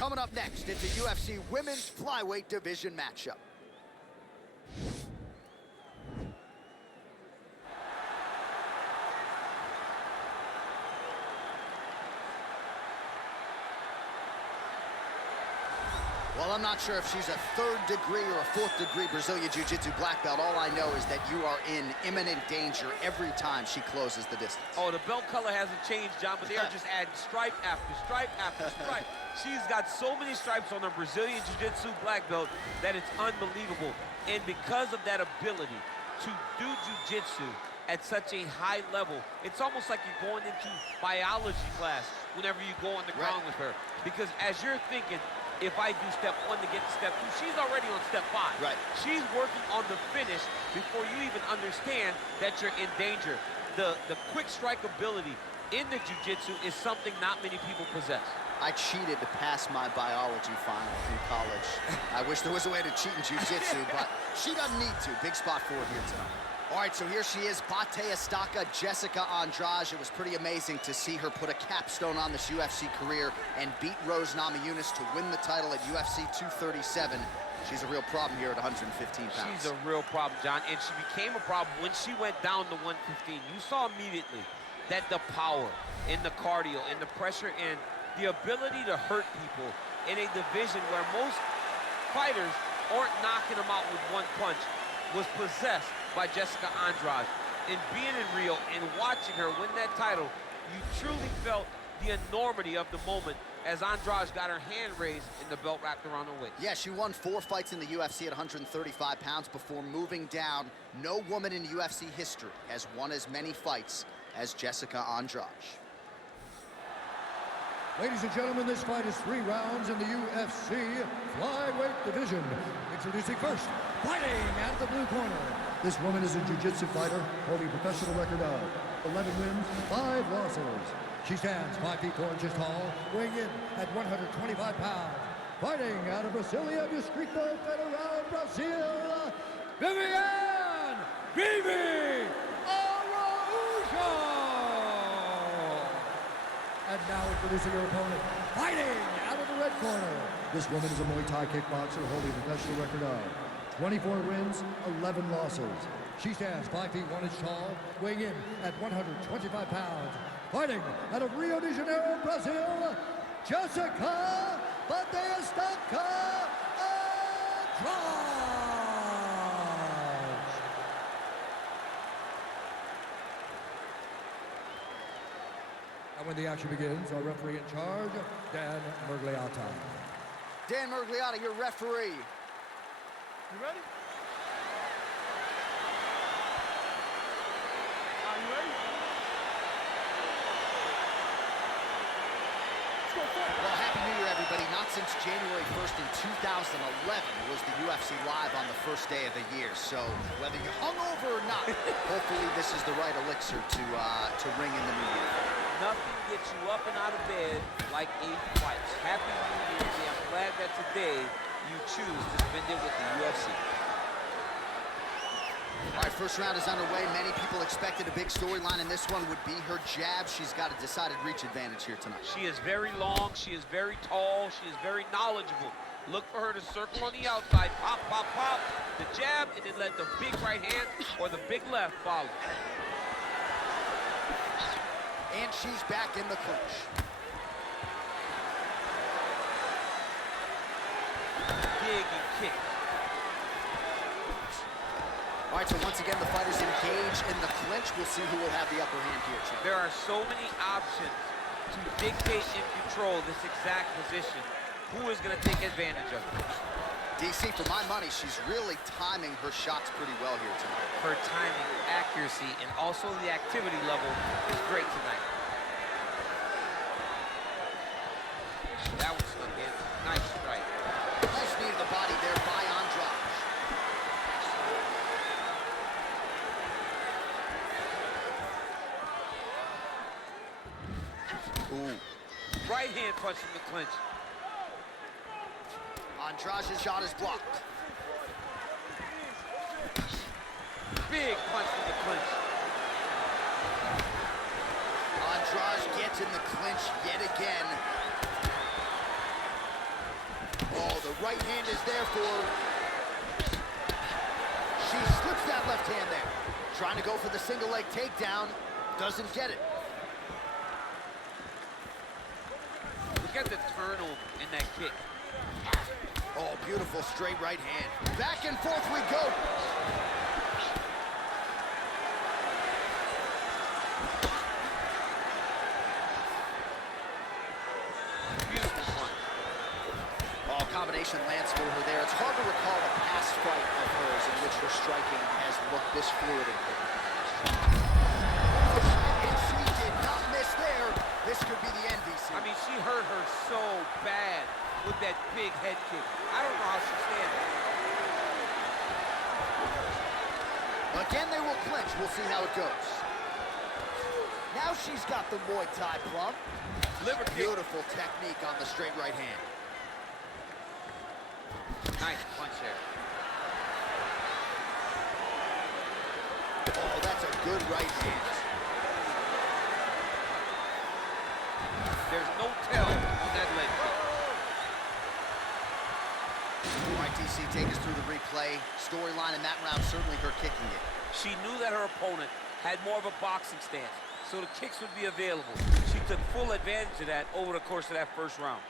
Coming up next, it's a UFC Women's Flyweight Division matchup. Well, I'm not sure if she's a third degree or a fourth degree Brazilian Jiu-Jitsu black belt. All I know is that you are in imminent danger every time she closes the distance. Oh, the belt color hasn't changed, John, but they are just adding stripe after stripe after stripe. She's got so many stripes on her Brazilian Jiu-Jitsu black belt that it's unbelievable. And because of that ability to do Jiu-Jitsu at such a high level, it's almost like you're going into biology class whenever you go on the ground with her. Because as you're thinking, if I do step 1 to get to step 2, she's already on step 5. Right. She's working on the finish before you even understand that you're in danger. The quick strike ability in the jiu-jitsu is something not many people possess. I cheated to pass my biology final in college. I wish there was a way to cheat in jiu-jitsu, but she doesn't need to. Big spot forward here tonight. All right, so here she is, Bate Estaca, Jessica Andrade. It was pretty amazing to see her put a capstone on this UFC career and beat Rose Namajunas to win the title at UFC 237. She's a real problem here at 115 pounds. She's a real problem, John, and she became a problem when she went down to 115. You saw immediately that the power and the cardio and the pressure and the ability to hurt people in a division where most fighters aren't knocking them out with one punch was possessed by Jessica Andrade. And being in Rio and watching her win that title, you truly felt the enormity of the moment as Andrade got her hand raised and the belt wrapped around her waist. Yeah, she won 4 fights in the UFC at 135 pounds before moving down. No woman in UFC history has won as many fights as Jessica Andrade. Ladies and gentlemen, this fight is 3 rounds in the UFC Flyweight Division. Introducing first, fighting out of the blue corner. This woman is a jiu-jitsu fighter holding a professional record of 11 wins, 5 losses. She stands 5 feet 4 inches tall, weighing in at 125 pounds. Fighting out of Brasilia, Distrito Federal, Brazil, Viviane Araujo! And now introducing her opponent, fighting out of the red corner. This woman is a Muay Thai kickboxer holding a professional record of 24 wins, 11 losses. She stands 5 feet 1 inch tall, weighing in at 125 pounds. Fighting out of Rio de Janeiro, Brazil, Jessica Estaca Andrade. And when the action begins, our referee in charge, Dan Murgliata. Dan Murgliata, your referee. You ready? Are you ready? Let's go for it. Well, Happy New Year, everybody. Not since January 1st in 2011 was the UFC live on the first day of the year. So whether you're hungover or not, hopefully this is the right elixir to ring in the new year. Nothing gets you up and out of bed like 8 fights. Happy New Year's Day. I'm glad that today you choose to spend it with the UFC. All right, first round is underway. Many people expected a big storyline, and this one would be her jab. She's got a decided reach advantage here tonight. She is very long, she is very tall, she is very knowledgeable. Look for her to circle on the outside, pop, pop, pop, the jab, and then let the big right hand or the big left follow. And she's back in the clinch. Big and kick. All right, so once again, the fighters engage in the clinch. We'll see who will have the upper hand here, Chief. There are so many options to dictate and control this exact position. Who is going to take advantage of it? DC, for my money, she's really timing her shots pretty well here tonight. Her timing, accuracy, and also the activity level is great tonight. That was slick in. Nice strike. Nice knee to the body there by Andrade. Ooh. Right hand punch in the clinch. Andrade's shot is blocked. Big punch in the clinch. Andrade gets in the clinch yet again. Oh, the right hand is there for her. She slips that left hand there. Trying to go for the single leg takedown. Doesn't get it. Look at the turnover in that kick. Oh, beautiful straight right hand. Back and forth we go. Beautiful punch. Oh, combination lands for her there. It's hard to recall a past fight of hers in which her striking has looked this fluid and quick. And she did not miss there. This could be the end, VC. I mean, she hurt her so bad with that big head kick. I don't know how she stands. Again, they will clinch. We'll see how it goes. Now she's got the Muay Thai plum. Liver kick. Beautiful technique on the straight right hand. Nice punch there. Oh, that's a good right hand. There's no tell on that leg kick. All right, DC, take us through the replay. Storyline in that round, certainly her kicking it. She knew that her opponent had more of a boxing stance, so the kicks would be available. She took full advantage of that over the course of that first round.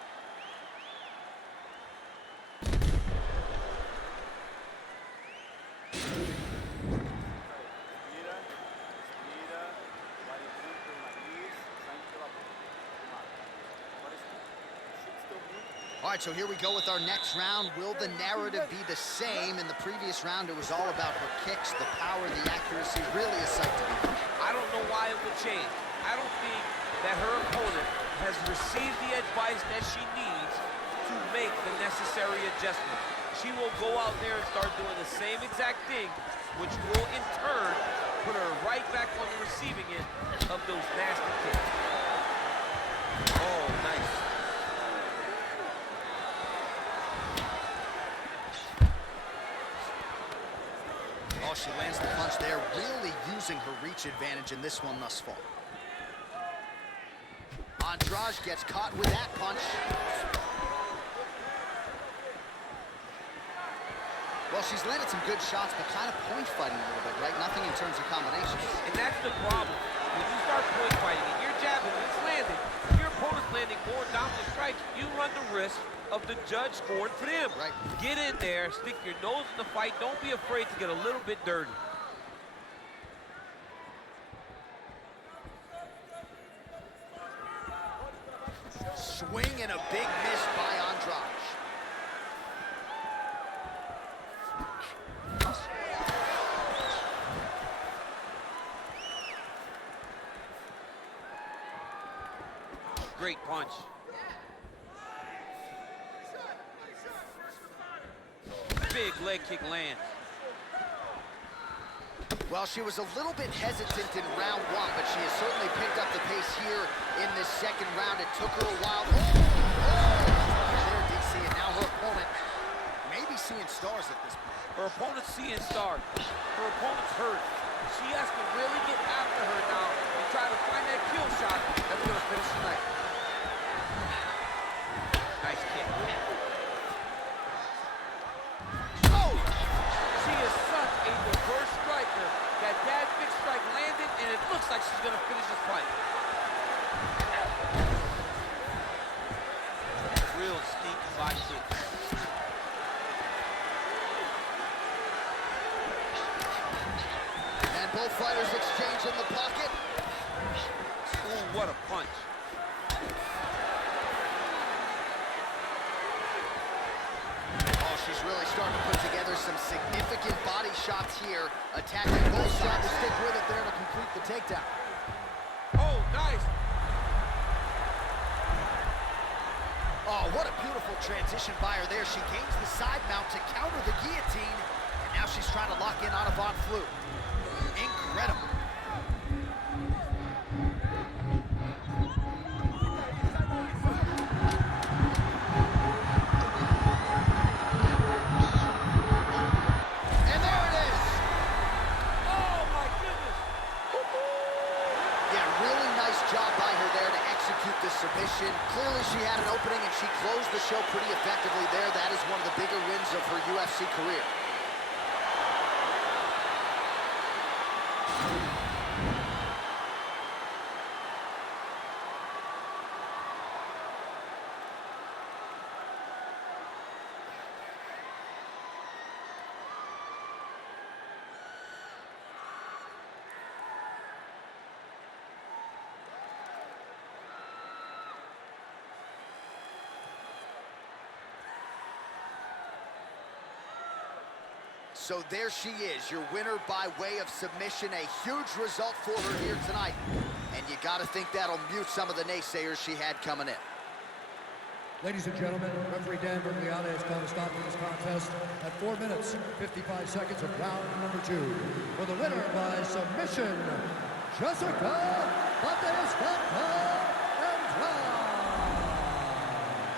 All right, so here we go with our next round. Will the narrative be the same? In the previous round, it was all about her kicks, the power, the accuracy, really a sight to behold. I don't know why it would change. I don't think that her opponent has received the advice that she needs to make the necessary adjustment. She will go out there and start doing the same exact thing, which will in turn put her right back on the receiving end of those nasty kicks. Oh, nice. Oh, she lands the punch there, really using her reach advantage in this one thus far. Andrade gets caught with that punch. Well, she's landed some good shots, but kind of point fighting a little bit, right? Nothing in terms of combinations. And that's the problem. When you start point fighting and you're jabbing and it's landing, if your opponent's landing more dominant strikes, you run the risk of the judge scoring for them. Right. Get in there, stick your nose in the fight. Don't be afraid to get a little bit dirty. Swing and a big miss by Andrade. Great punch. Big leg kick lands. Well, she was a little bit hesitant in round one, but she has certainly picked up the pace here in this second round. It took her a while. Oh! There, DC, and now her opponent may be seeing stars at this point. Her opponent's seeing stars. Her opponent's hurt. She has to really get after her now and try to find that kill shot that's going to finish the night. Nice kick. Oh! She is such a diverse striker that big strike landed, and it looks like she's going to finish this fight. Real sneaky body kick. And both fighters exchange in the pocket. Ooh, what a punch. Oh, she's really starting to put together some significant body shots here, attacking both sides to stick with it there to complete the takedown. Oh, nice. Oh, what a beautiful transition by her there. She gains the side mount to counter the guillotine, and now she's trying to lock in on a Von Flue. Incredible. And there it is. Oh, my goodness. Yeah, really nice job by her there to execute execute the submission. Clearly she had an opening and she closed the show pretty effectively there. That is one of the bigger wins of her UFC career. So there she is, your winner by way of submission. A huge result for her here tonight. And you got to think that'll mute some of the naysayers she had coming in. Ladies and gentlemen, referee Dan Bergliana has called a stop to this contest at 4 minutes, 55 seconds of round number 2. For the winner by submission, Jessica Andrade.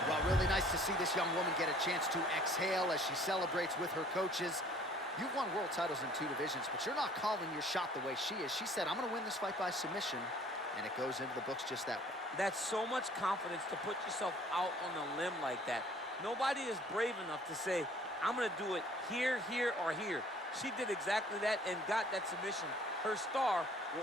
Well, really nice to see this young woman get a chance to exhale as she celebrates with her coaches. You've won world titles in 2 divisions, but you're not calling your shot the way she is. She said, I'm going to win this fight by submission, and it goes into the books just that way. That's so much confidence to put yourself out on a limb like that. Nobody is brave enough to say, I'm going to do it here, here, or here. She did exactly that and got that submission. Her star will